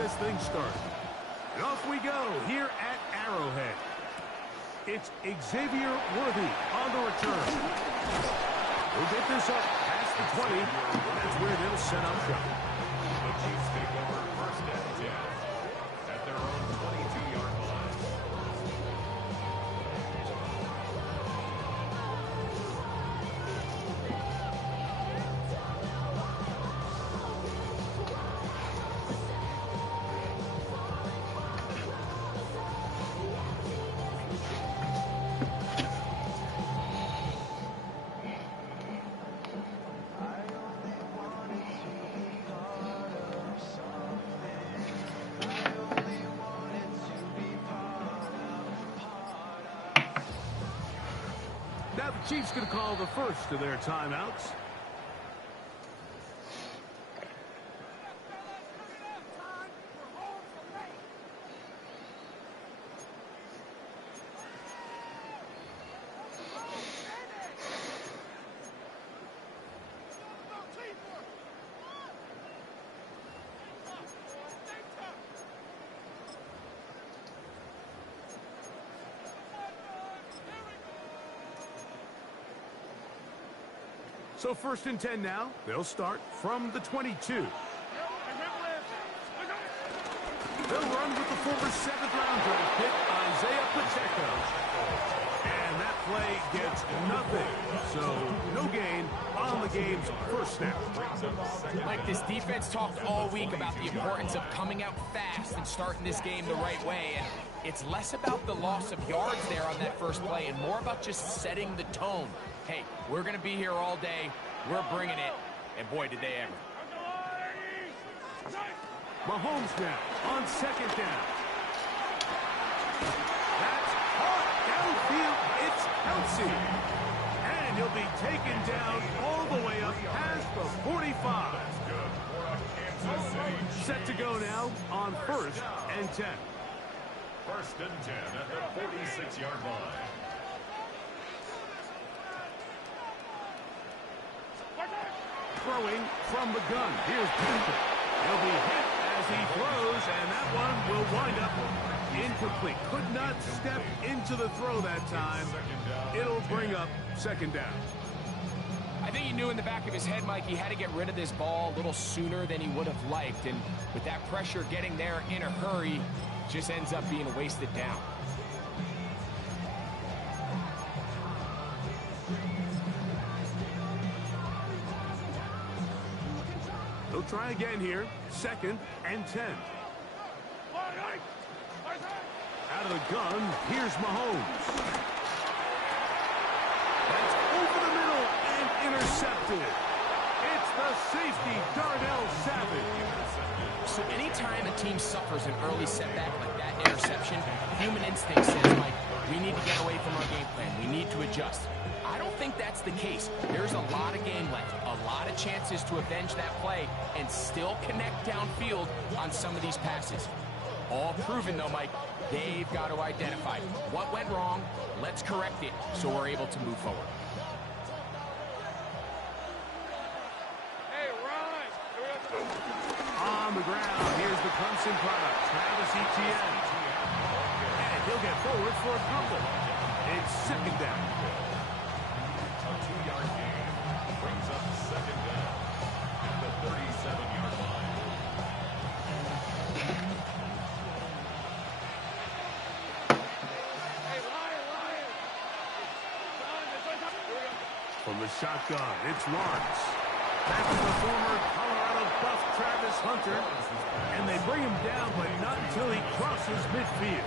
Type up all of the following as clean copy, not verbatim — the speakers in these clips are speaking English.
this thing started. And off we go here at Arrowhead. It's Xavier Worthy on the return. We'll get this up past the 20. That's where they'll set up shop. The Chiefs take over first and 10 at their own 22-yard line. Now the Chiefs going to call the first of their timeouts. So first and 10 now. They'll start from the 22. They'll run with the former 7th-round draft pick, Isaiah Pacheco. And that play gets nothing. So no gain on the game's first snap. Like, this defense talked all week about the importance of coming out fast and starting this game the right way. And it's less about the loss of yards there on that first play and more about just setting the tone. Hey, we're going to be here all day. We're bringing it. And boy, did they ever. Mahomes now on second down. That's caught downfield. It's Kelsey. And he'll be taken down all the way up past the 45. Set to go now on first and 10. First and 10 at the 46-yard line. Throwing from the gun. Here's Bennett. He'll be hit as he throws, and that one will wind up incomplete. Could not step into the throw that time. It'll bring up second down. I think he knew in the back of his head, Mike, he had to get rid of this ball a little sooner than he would have liked. And with that pressure getting there in a hurry, just ends up being a wasted down. They'll try again here. Second and 10. Out of the gun, here's Mahomes. That's over the middle and intercepted. It's the safety, Darnell Savage. So anytime a team suffers an early setback like that interception, human instinct says, Mike, we need to get away from our game plan. We need to adjust. I don't think that's the case. There's a lot of game left, a lot of chances to avenge that play and still connect downfield on some of these passes. All proven, though, Mike, they've got to identify what went wrong, let's correct it so we're able to move forward. On the ground, here's the Clemson product, Travis Etienne. And he'll get forward for a couple. It's second down. A 2-yard gain brings up second down at the 37-yard line. From the shotgun, it's Lawrence. That's the former Colorado Buff Travis Hunter. And they bring him down, but not until he crosses midfield.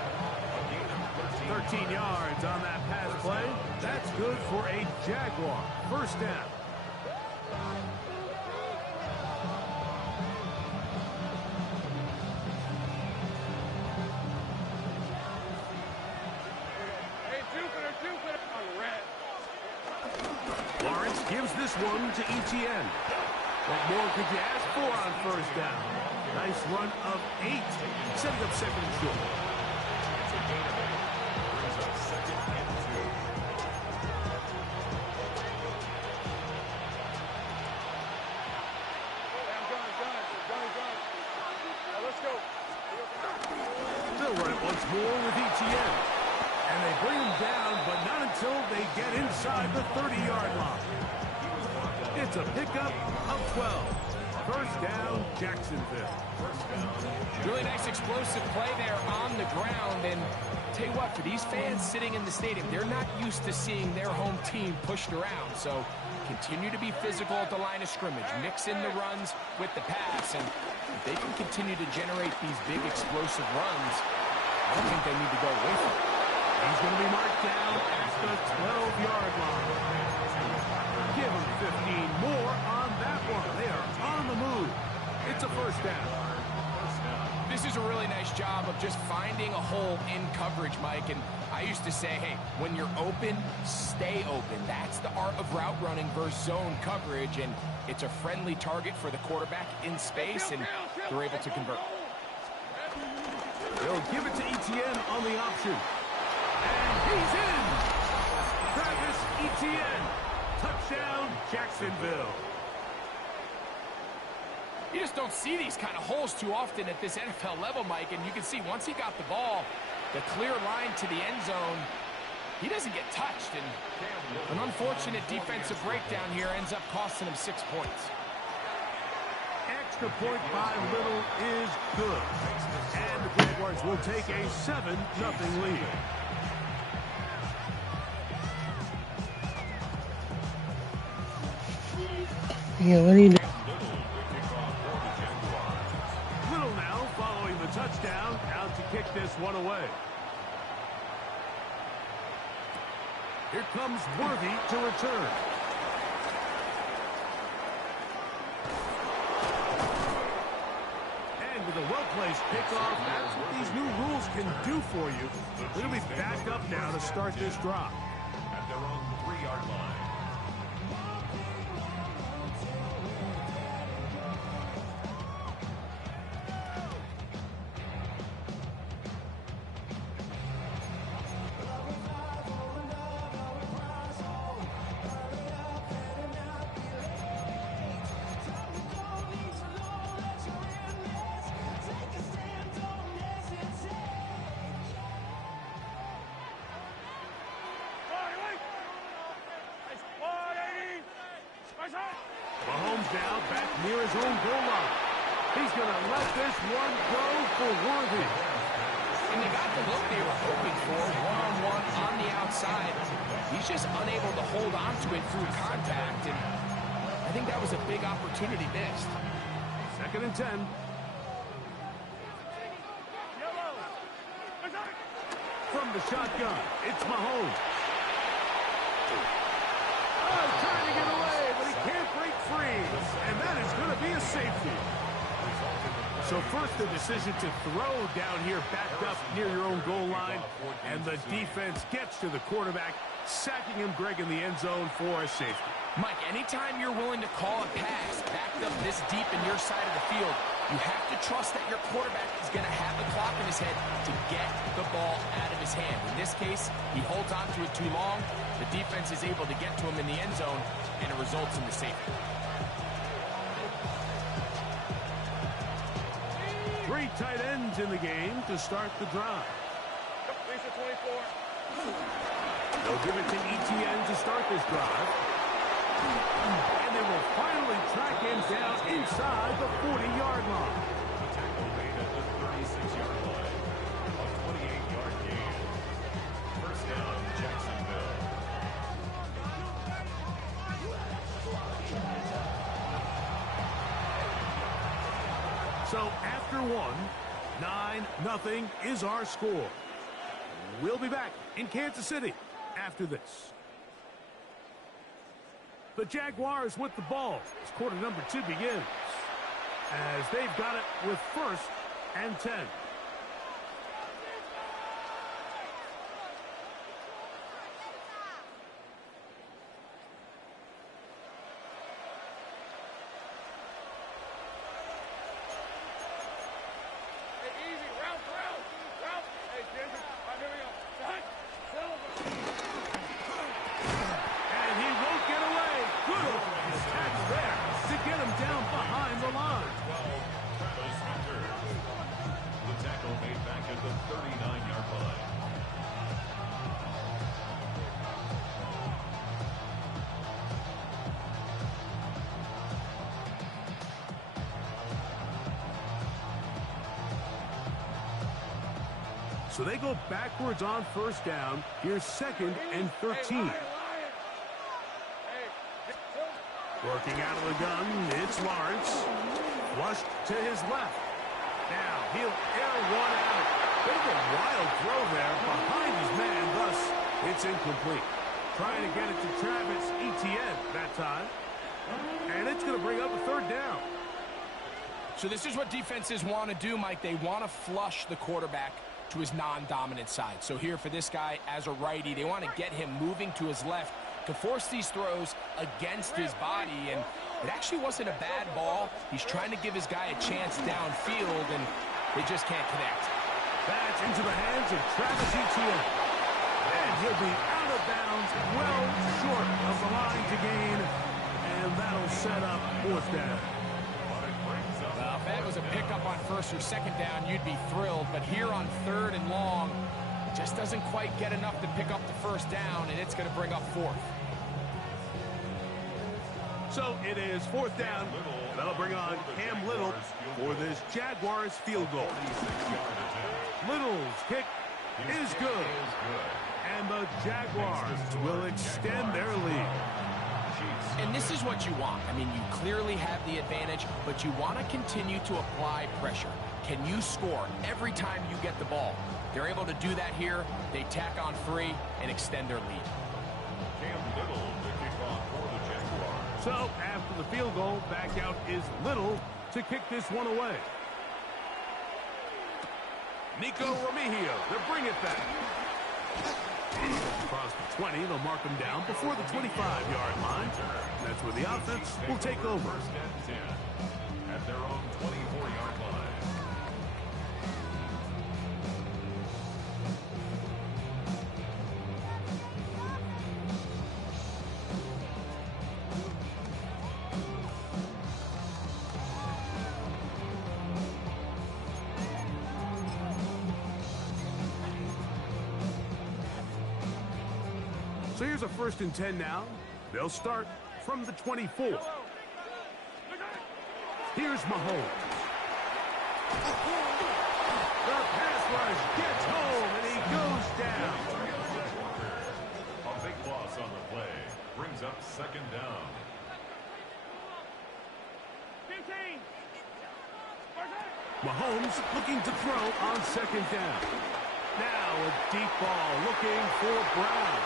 13 yards on that pass play. That's good for a Jaguar. First down. Lawrence gives this one to Etienne. What more could you ask for on first down? Nice run of 8, setting up second and short. It's a gain of 8. Brings up second and 2. Let's go. run it once more with ETN. And they bring him down, but not until they get inside the 30-yard line. It's a pickup of 12. First down, Jacksonville. Really nice explosive play there on the ground. And tell you what, for these fans sitting in the stadium, they're not used to seeing their home team pushed around. So continue to be physical at the line of scrimmage. Mix in the runs with the pass. And if they can continue to generate these big explosive runs, I don't think they need to go away from it. He's going to be marked down at the 12-yard line. Give him 15 more on that one. They are on the move. It's a first down. This is a really nice job of just finding a hole in coverage, Mike. And I used to say, hey, when you're open, stay open. That's the art of route running versus zone coverage. And it's a friendly target for the quarterback in space, and they're able to convert. They'll give it to ETN on the option. And he's in! Travis Etienne. Touchdown, Jacksonville. You just don't see these kind of holes too often at this NFL level, Mike. And you can see once he got the ball, the clear line to the end zone, he doesn't get touched. And an unfortunate defensive breakdown here ends up costing him 6 points. Extra point by Little is good. And the Jaguars will take a 7-0 lead. Yeah, what do you do? Little now following the touchdown, out to kick this one away. Here comes Worthy to return. And with a well-placed kickoff, that's what these new rules can do for you. They'll be back up now to start this drive. At their own 3-yard line. Mahomes now back near his own goal line. He's going to let this one go for Worthy. And they got the look they were hoping for, one-on-one on the outside. He's just unable to hold on to it through contact, and I think that was a big opportunity missed. 2nd and 10. From the shotgun, it's Mahomes. Oh, trying to get away, but he can't break free. And that is going to be a safety. So first the decision to throw down here backed up near your own goal line. And the defense gets to the quarterback, sacking him, Greg, in the end zone for a safety. Mike, anytime you're willing to call a pass backed up this deep in your side of the field, you have to trust that your quarterback is going to have the clock in his head to get the ball out of his hand. In this case, he holds on to it too long. The defense is able to get to him in the end zone, and it results in the safety. 3 tight ends in the game to start the drive. They'll give it to ETN to start this drive. And they will finally track him down inside the 40-yard line. The tackle made at the 36-yard line. A 28-yard gain. First down, Jacksonville. So after one, 9-0 is our score. We'll be back in Kansas City after this. The Jaguars with the ball as quarter number 2 begins. As they've got it with 1st and 10. the 39-yard line. So they go backwards on first down. Here's 2nd and 13. Working out of the gun, it's Lawrence. Flushed to his left. Now he'll air one out. Bit of a wild throw there behind his man, thus it's incomplete. Trying to get it to Travis Etienne that time. And it's going to bring up a 3rd down. So this is what defenses want to do, Mike. They want to flush the quarterback to his non-dominant side. So here for this guy as a righty, they want to get him moving to his left to force these throws against his body. And it actually wasn't a bad ball. He's trying to give his guy a chance downfield, and they just can't connect. That's into the hands of Travis Etienne. And he'll be out of bounds, well short of the line to gain. And that'll set up 4th down. Well, if that was a pickup on 1st or 2nd down, you'd be thrilled. But here on 3rd and long, just doesn't quite get enough to pick up the 1st down, and it's going to bring up 4th. So it is 4th down. That'll bring on Cam Little for this Jaguars field goal. Little's kick is good. And the Jaguars will extend their lead. And this is what you want. I mean, you clearly have the advantage, but you want to continue to apply pressure. Can you score every time you get the ball? They're able to do that here. They tack on 3 and extend their lead. Cam Little to kick off for the Jaguars. So after the field goal, back out is Little to kick this one away. Nico Remigio to bring it back. Across the 20, they'll mark him down before the 25-yard line. That's where the offense will take over. 1st and 10 at their own 24-yard line. So here's a 1st and 10 now. They'll start from the 24. Here's Mahomes. The pass rush gets home, and he goes down. A big loss on the play brings up 2nd down. Mahomes looking to throw on 2nd down. Now a deep ball looking for Brown.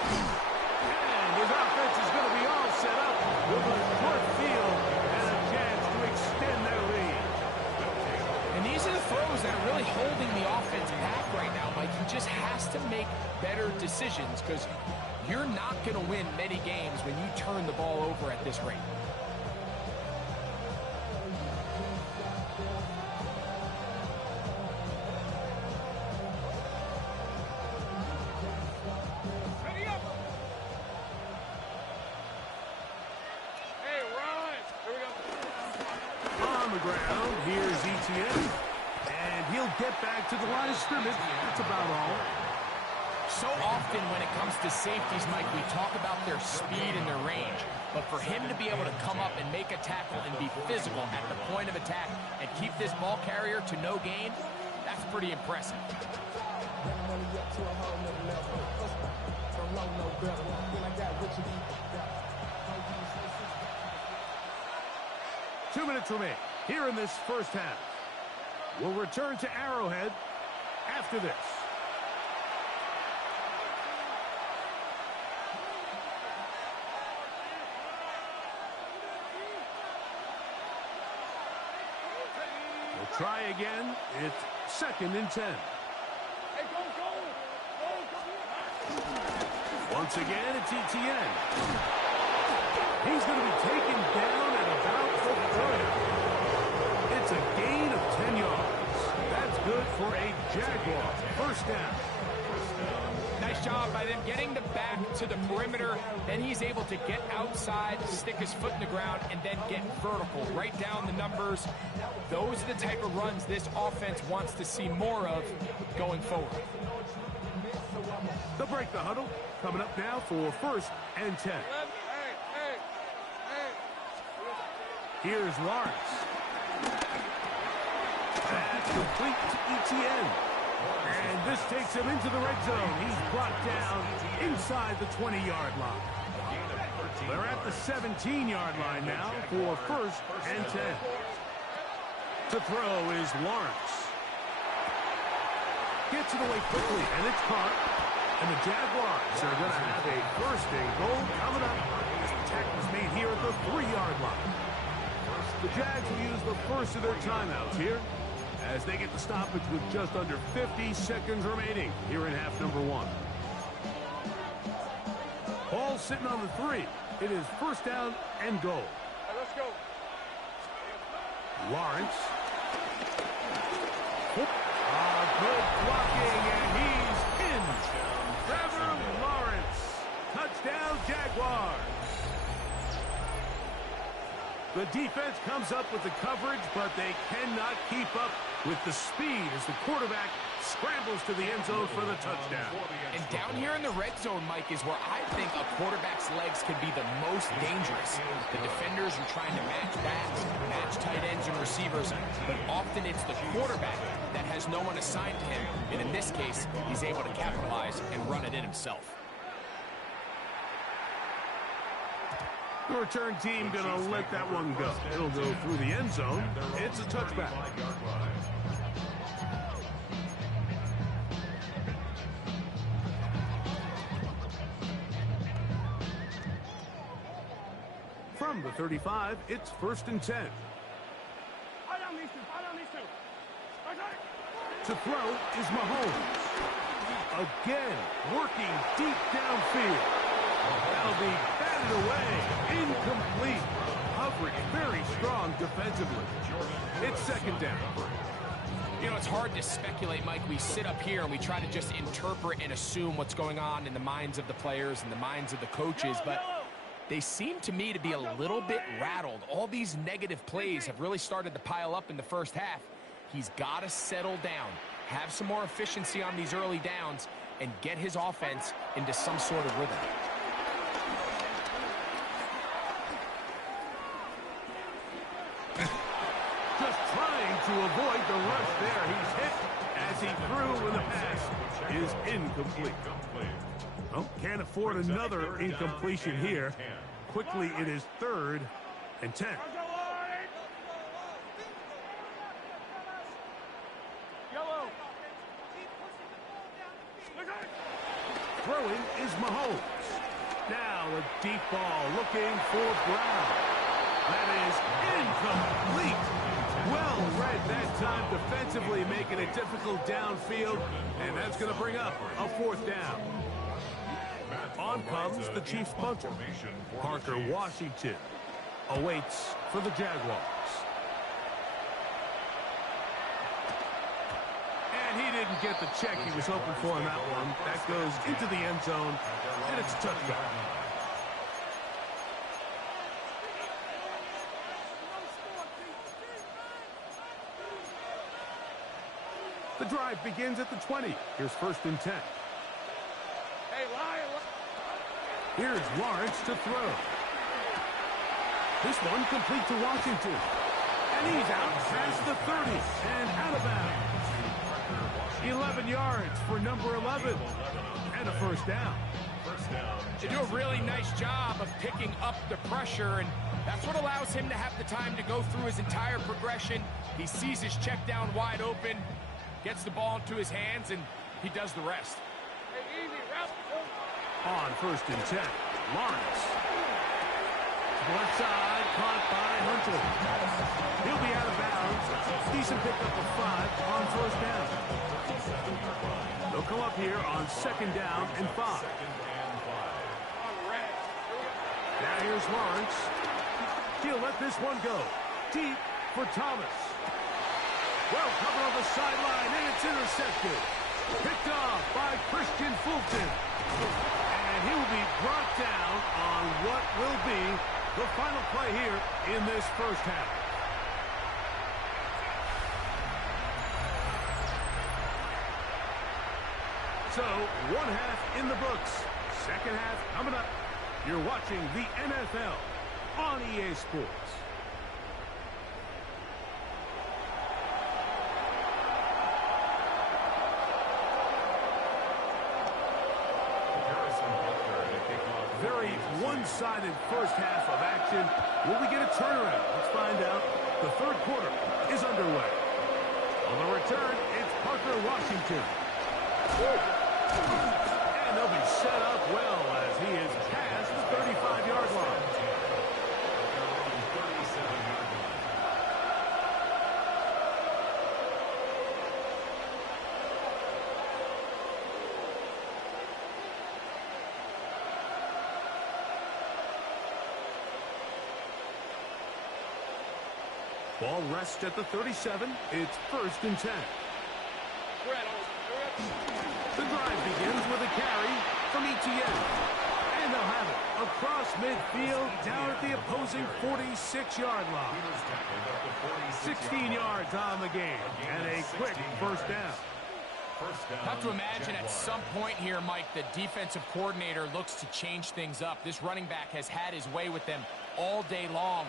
And his offense is going to be all set up with a short field and a chance to extend their lead. And these are the throws that are really holding the offense back right now, Mike. He just has to make better decisions because you're not going to win many games when you turn the ball over at this rate. Ground. Here's Etienne. And he'll get back to the line of scrimmage. That's about all. So often when it comes to safeties, Mike, we talk about their speed and their range. But for him to be able to come up and make a tackle and be physical at the point of attack and keep this ball carrier to no gain, that's pretty impressive. 2 minutes remain here in this 1st half. We'll return to Arrowhead after this. We'll try again. It's 2nd and 10. Once again, it's Etienne. He's going to be taken down at about the 30. It's a gain of 10 yards. That's good for a Jaguar 1st down. Nice job by them getting the back to the perimeter. Then he's able to get outside, stick his foot in the ground, and then get vertical, right down the numbers. Those are the type of runs this offense wants to see more of going forward. They'll break the huddle. Coming up now for 1st and 10. Here's Lawrence. That's complete to ETN. And this takes him into the red zone. He's brought down inside the 20-yard line. They're at the 17-yard line now for 1st and 10. To throw is Lawrence. Gets it away quickly, and it's caught. And the Jaguars are going to have a 1st and goal coming up. This tackle is made here at the 3-yard line. The Jags will use the first of their timeouts here as they get the stoppage with just under 50 seconds remaining here in half number 1. Ball sitting on the 3. It is 1st down and goal. Let's go. Lawrence. Good blocking, and he's in. Trevor Lawrence. Touchdown, Jaguars. The defense comes up with the coverage, but they cannot keep up with the speed as the quarterback scrambles to the end zone for the touchdown. And down here in the red zone, Mike, is where I think a quarterback's legs can be the most dangerous. The defenders are trying to match backs, match tight ends and receivers, but often it's the quarterback that has no one assigned to him. And in this case, he's able to capitalize and run it in himself. The return team going to let that one go. It'll go through the end zone. It's a touchback. From the 35, it's 1st and 10. To throw is Mahomes. Again, working deep downfield. That'll be batted away. Incomplete. Coverage very strong defensively. It's 2nd down. You know, it's hard to speculate, Mike. We sit up here and we try to just interpret and assume what's going on in the minds of the players and the minds of the coaches, but they seem to me to be a little bit rattled. All these negative plays have really started to pile up in the first half. He's got to settle down, have some more efficiency on these early downs, and get his offense into some sort of rhythm. Just trying to avoid the rush there. He's hit as he threw, and the pass is incomplete. Oh, can't afford another incompletion here. Quickly, it is 3rd and 10. Throwing is Mahomes. Now a deep ball looking for Brown. That is incomplete. Well read that time defensively, making it difficult downfield, and that's going to bring up a 4th down. On comes the Chiefs punter. Parker Washington awaits for the Jaguars. And he didn't get the check he was hoping for in that one. That goes into the end zone, and it's a touchdown. The drive begins at the 20. Here's 1st and 10. Here's Lawrence to throw. This one complete to Washington. And he's out past the 30 and out of bounds. 11 yards for number 11. And a 1st down. They do a really nice job of picking up the pressure, and that's what allows him to have the time to go through his entire progression. He sees his check down wide open, gets the ball into his hands, and he does the rest. On 1st and 10, Lawrence. Left side, caught by Hunter. He'll be out of bounds. Decent pickup of 5 on 1st down. They'll come up here on 2nd down and 5. Now here's Lawrence. He'll let this one go. Deep for Thomas. Well covered on the sideline, and it's intercepted. Picked off by Christian Fulton. And he will be brought down on what will be the final play here in this first half. So, one half in the books. Second half coming up. You're watching the NFL on EA Sports. Very one-sided first half of action. Will we get a turnaround? Let's find out. The third quarter is underway. On the return, it's Parker Washington. And they'll be set up well as he is past the 35-yard line. Ball rests at the 37. It's 1st and 10. The drive begins with a carry from Etienne. And they'll have it across midfield down at the opposing 46-yard line. 16 yards on the game and a quick first down. Have to imagine at some point here, Mike, the defensive coordinator looks to change things up. This running back has had his way with them all day long.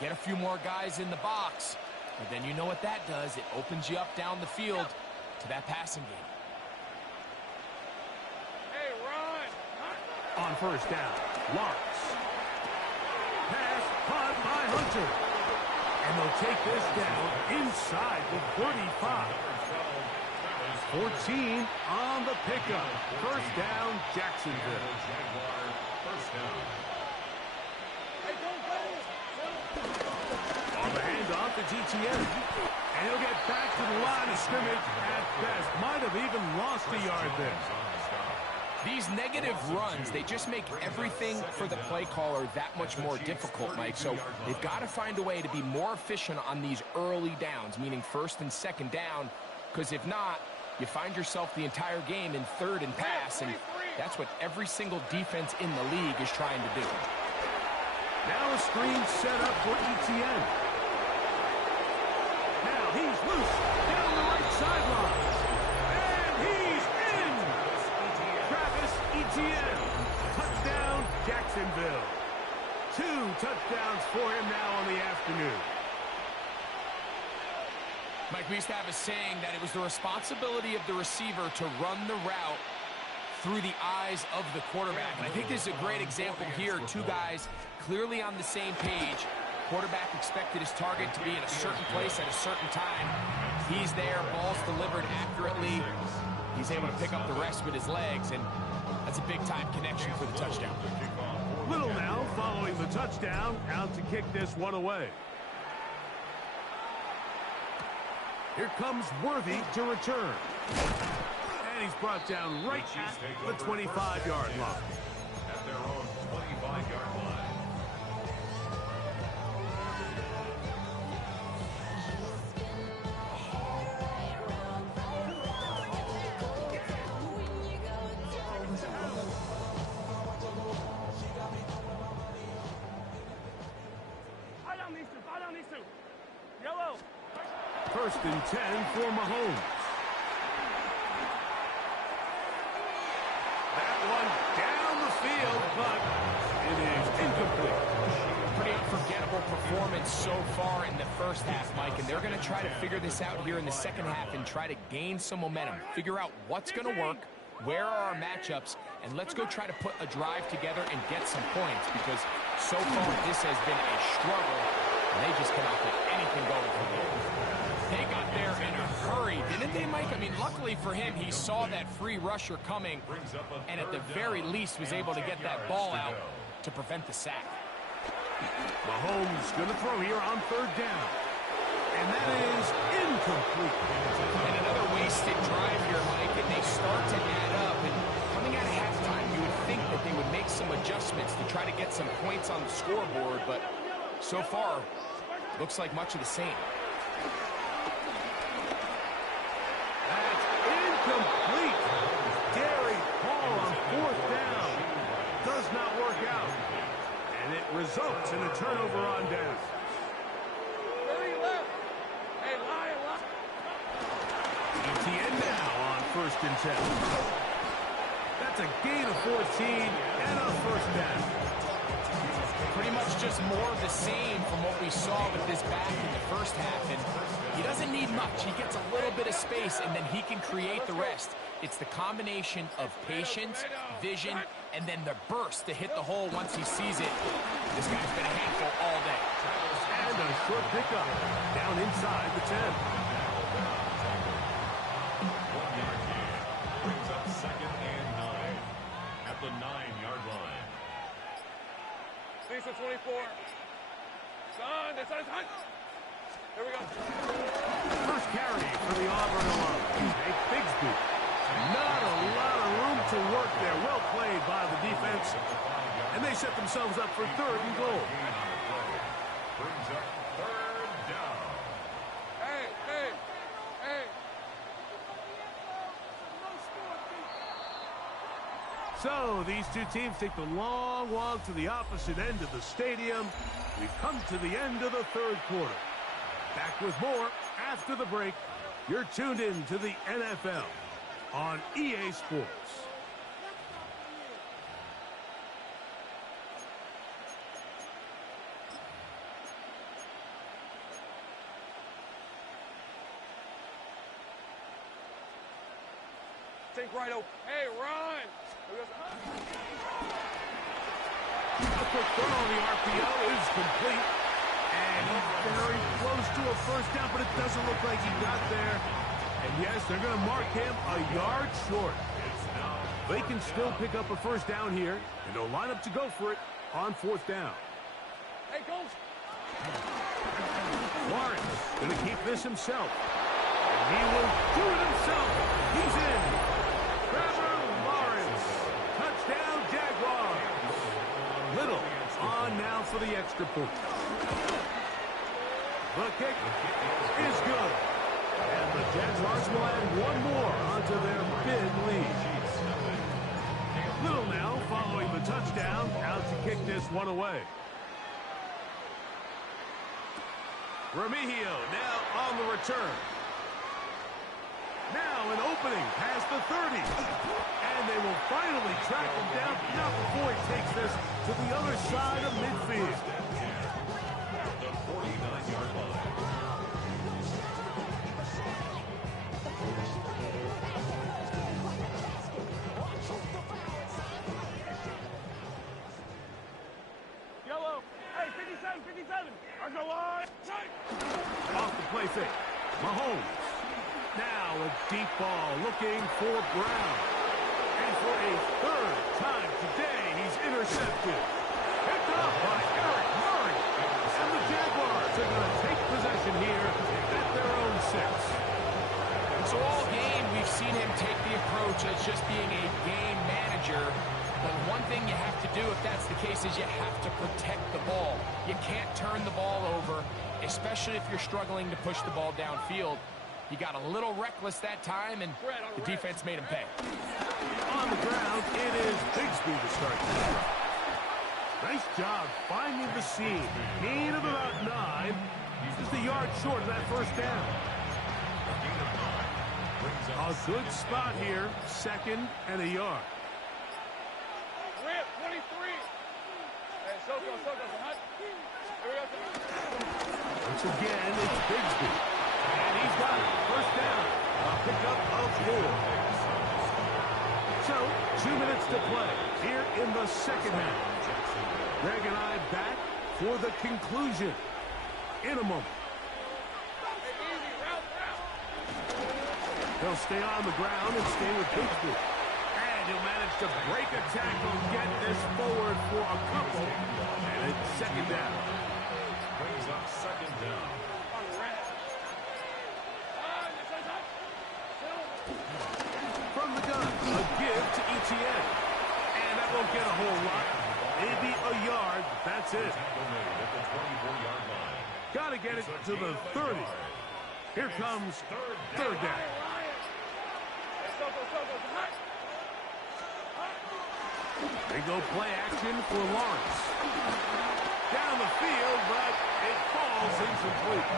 Get a few more guys in the box. But then you know what that does. It opens you up down the field to that passing game. On first down, Lawrence. Pass caught by Hunter. And they'll take this down inside the 35. 14 on the pickup. First down, Jacksonville. On the handoff, it's Etienne. And he'll get back to the line of scrimmage at best. Might have even lost a yard there. These negative runs, they just make everything for the play caller that much more difficult, Mike. So they've got to find a way to be more efficient on these early downs, meaning first and second down, because if not, you find yourself the entire game in third and pass, and that's what every single defense in the league is trying to do. Now a screen set up for Etienne. Now he's loose down the right sideline. And he's in! Travis Etienne. Touchdown, Jacksonville. 2 touchdowns for him now on the afternoon. Mike, we used to have a saying that it was the responsibility of the receiver to run the route through the eyes of the quarterback. And I think this is a great example here. Two guys clearly on the same page. Quarterback expected his target to be in a certain place at a certain time. He's there, ball's delivered accurately. He's able to pick up the rest with his legs, and that's a big-time connection for the touchdown. Little now following the touchdown, out to kick this one away. Here comes Worthy to return. And he's brought down right at the 25-yard line. At their own 25-yard line. Yellow. 1st and 10 for Mahomes. That one down the field, but it is incomplete. Pretty unforgettable performance so far in the first half, Mike, and they're going to try to figure this out here in the second half and try to gain some momentum, figure out what's going to work, where are our matchups, and let's go try to put a drive together and get some points, because so far this has been a struggle, and they just cannot get anything going from here. They got there in a hurry, didn't they, Mike? I mean, luckily for him, he saw that free rusher coming, and at the very least was able to get that ball out to prevent the sack. Mahomes going to throw here on 3rd down. And that is incomplete. And another wasted drive here, Mike, and they start to add up. And coming out of halftime, you would think that they would make some adjustments to try to get some points on the scoreboard, but so far, looks like much of the same. That's incomplete. turnover on down. ETN now on 1st and 10. That's a gain of 14 and a first down. Pretty much just more of the same from what we saw with this back in the first half. And he doesn't need much. He gets a little bit of space, and then he can create the rest. It's the combination of patience, vision, and then the burst to hit the hole once he sees it. This guy's been a handful all day. And a short pickup down inside the 10. 1 yard gain. Brings up 2nd and 9 at the 9-yard line. Lisa 24. Son, that's on. Here we go. First carry for the Auburn alum. Jake Bigsby. Not a lot of room to work there. Well played by the defense. And they set themselves up for 3rd and goal. Brings up 3rd down. Hey. So these two teams take the long walk to the opposite end of the stadium. We've come to the end of the 3rd quarter. Back with more after the break. You're tuned in to the NFL on EA Sports. Take right open. Hey, run. A quick throw on the RPO is complete. And he's very close to a first down, but it doesn't look like he got there. And yes, they're going to mark him a yard short. They can still pick up a first down here, and they'll line up to go for it on 4th down. Hey, go. Lawrence going to keep this himself. And he will do it himself. He's in. Trevor Lawrence. Touchdown, Jaguars. Little on now for the extra point. The kick is good. And the Jaguars will add one more onto their big lead. Little now following the touchdown, out to kick this one away. Remigio now on the return. Now an opening past the 30. And they will finally track him down, not before he takes this to the other side of midfield. The 49-yard line. Yellow. Hey, 57. There's a line. Off the play fake. Mahomes. Now a deep ball looking for Brown. And for a 3rd time today, he's intercepted. Picked up by Eric Murray. And the Jaguars are going to take possession here at their own 6. So all game, we've seen him take the approach as just being a game manager. But one thing you have to do if that's the case is you have to protect the ball. You can't turn the ball over, especially if you're struggling to push the ball downfield. He got a little reckless that time, and the defense made him pay. On the ground, it is Bigsby to start. Nice job finding the seam. Gain of about 9. Just a yard short of that first down. A good spot here. 2nd and a yard. Rip, 23. Hey, Soko. Here we go. Once again, it's Bigsby. And he's got it. First down. A pickup of 4. So, 2 minutes to play here in the 2nd half. Greg and I back for the conclusion in a moment. He'll stay on the ground and stay with Bigsby. And he'll manage to break a tackle and get this forward for a couple. And it's 2nd down. Brings up 2nd down. From the gun, a give to ETN. And that won't get a whole lot. Maybe a yard, that's it. Got to get it to the 30. Here comes 3rd down. They go play action for Lawrence. Down the field, but it falls incomplete.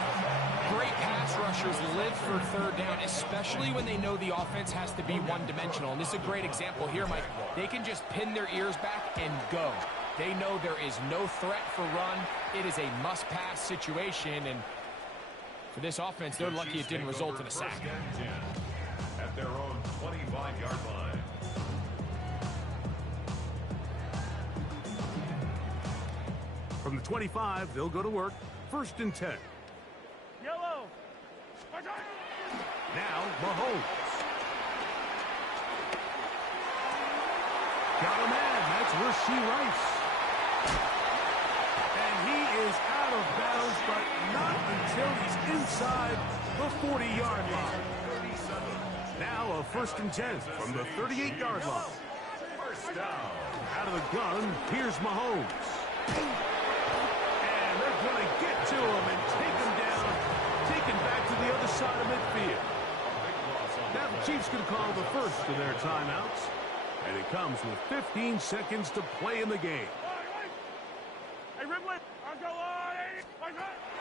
Great pass rushers live for third down, especially when they know the offense has to be one-dimensional. And this is a great example here, Mike. They can just pin their ears back and go. They know there is no threat for run. It is a must-pass situation, and for this offense, they're lucky it didn't result in a sack. At their own 25-yard line. From the 25, they'll go to work. 1st and 10. Yellow. Now, Mahomes. Got a man. That's Rasheed Rice. And he is out of bounds, but not until he's inside the 40-yard line. Now a 1st and 10 from the 38-yard line. First down. Out of the gun, here's Mahomes. And they're going to get to him and take him down, take him back to the other side of midfield. Now the Chiefs can call the first of their timeouts. And it comes with 15 seconds to play in the game. Hey, Ridley.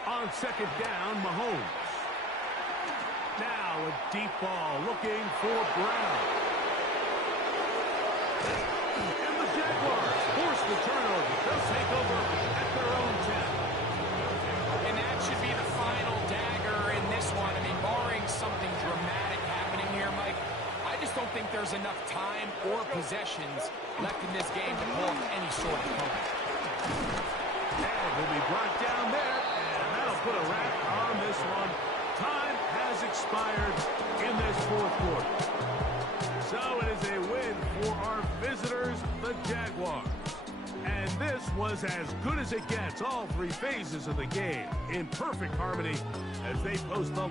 On 2nd down, Mahomes. Now a deep ball looking for Brown. And the Jaguars force the turnover. They'll take over at their own 10. And that should be the final dagger in this one. I mean, barring something dramatic happening here, Mike, I just don't think there's enough time or possessions left in this game to pull off any sort of comeback. And will be brought down there, and that'll put a wrap on this one. Time has expired in this 4th quarter. So it is a win for our visitors, the Jaguars. And this was as good as it gets. All 3 phases of the game in perfect harmony as they post the